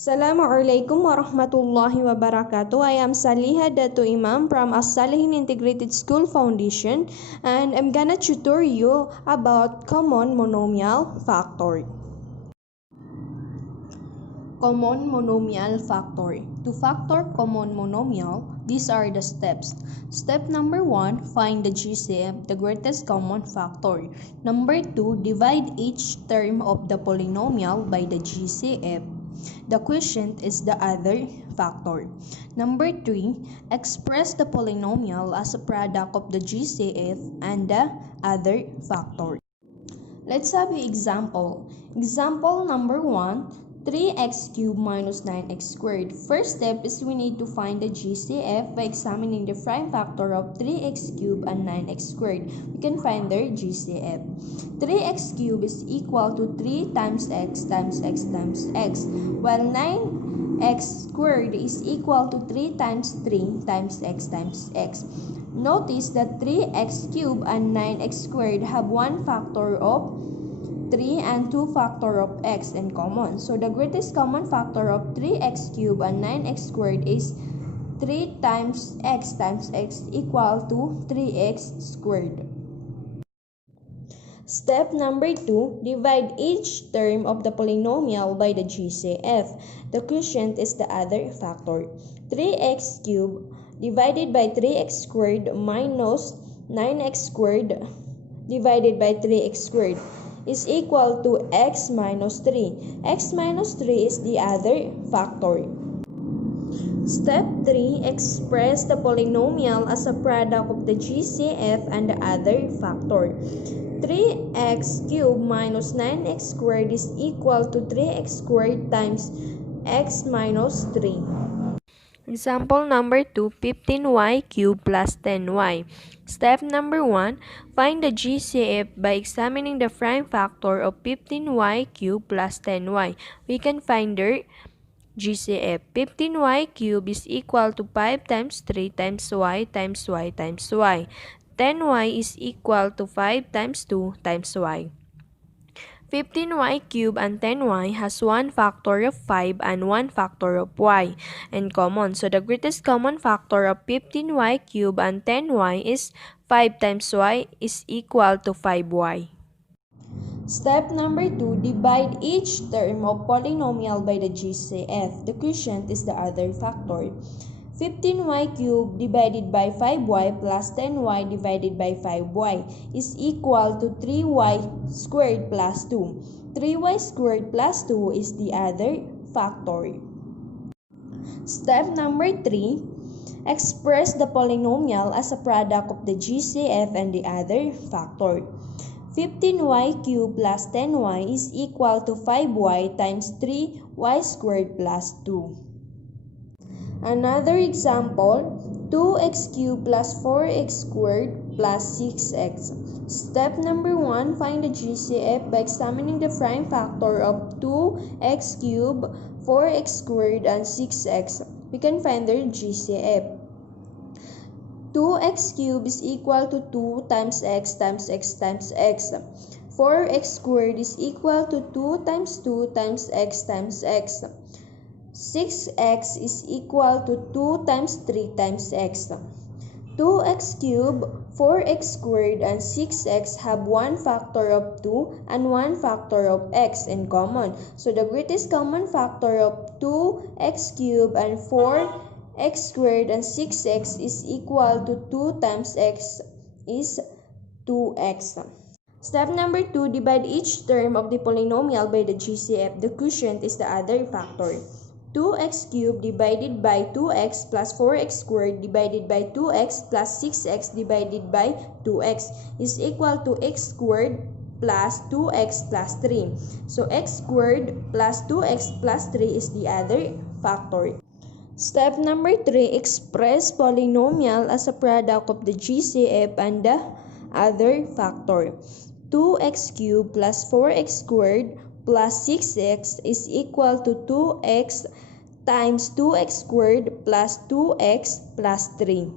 Assalamualaikum warahmatullahi wabarakatuh. I am Saliha Datu Imam from As-Salihin Integrated School Foundation, and I'm gonna tutor you about common monomial factor. Common monomial factor. To factor common monomial, these are the steps. Step number 1, find the GCF, the greatest common factor. Number 2, divide each term of the polynomial by the GCF. The quotient is the other factor. Number 3, express the polynomial as a product of the GCF and the other factor. Let's have an example. Example number 1, 3x cubed minus 9x squared. First step is we need to find the GCF by examining the prime factor of 3x cubed and 9x squared. We can find their GCF. 3x cubed is equal to 3 times x times x times x, while 9x squared is equal to 3 times 3 times x times x. Notice that 3x cubed and 9x squared have one factor of 3 and 2 factor of x in common. So the greatest common factor of 3x cubed and 9x squared is 3 times x equal to 3x squared. Step number 2, divide each term of the polynomial by the GCF. The quotient is the other factor. 3x cubed divided by 3x squared minus 9x squared divided by 3x squared is equal to x minus 3. X minus 3 is the other factor. Step 3, express the polynomial as a product of the GCF and the other factor. 3x cubed minus 9x squared is equal to 3x squared times x minus 3. Example number 2, 15y cubed plus 10y. Step number 1, find the GCF by examining the prime factor of 15y cubed plus 10y. We can find their GCF. 15y cubed is equal to 5 times 3 times y times y times y. 10y is equal to 5 times 2 times y. 15y cubed and 10y has one factor of 5 and one factor of y in common. So the greatest common factor of 15y cubed and 10y is 5 times y is equal to 5y. Step number 2, divide each term of polynomial by the GCF. The quotient is the other factor. 15y cubed divided by 5y plus 10y divided by 5y is equal to 3y squared plus 2. 3y squared plus 2 is the other factor. Step number 3, express the polynomial as a product of the GCF and the other factor. 15y cubed plus 10y is equal to 5y times 3y squared plus 2. Another example, 2x cubed plus 4x squared plus 6x. Step number 1, find the GCF by examining the prime factor of 2x cubed, 4x squared, and 6x. We can find their GCF. 2x cubed is equal to 2 times x times x times x. 4x squared is equal to 2 times 2 times x times x. 6x is equal to 2 times 3 times x. 2x cubed, 4x squared, and 6x have one factor of 2 and one factor of x in common. So the greatest common factor of 2x cubed and 4x squared and 6x is equal to 2 times x is 2x. Step number 2, divide each term of the polynomial by the GCF. The quotient is the other factor. 2x cubed divided by 2x plus 4x squared divided by 2x plus 6x divided by 2x is equal to x squared plus 2x plus 3. So x squared plus 2x plus 3 is the other factor. Step number 3, express polynomial as a product of the GCF and the other factor. 2x cubed plus 4x squared plus 6x is equal to 2x times 2x squared plus 2x plus 3.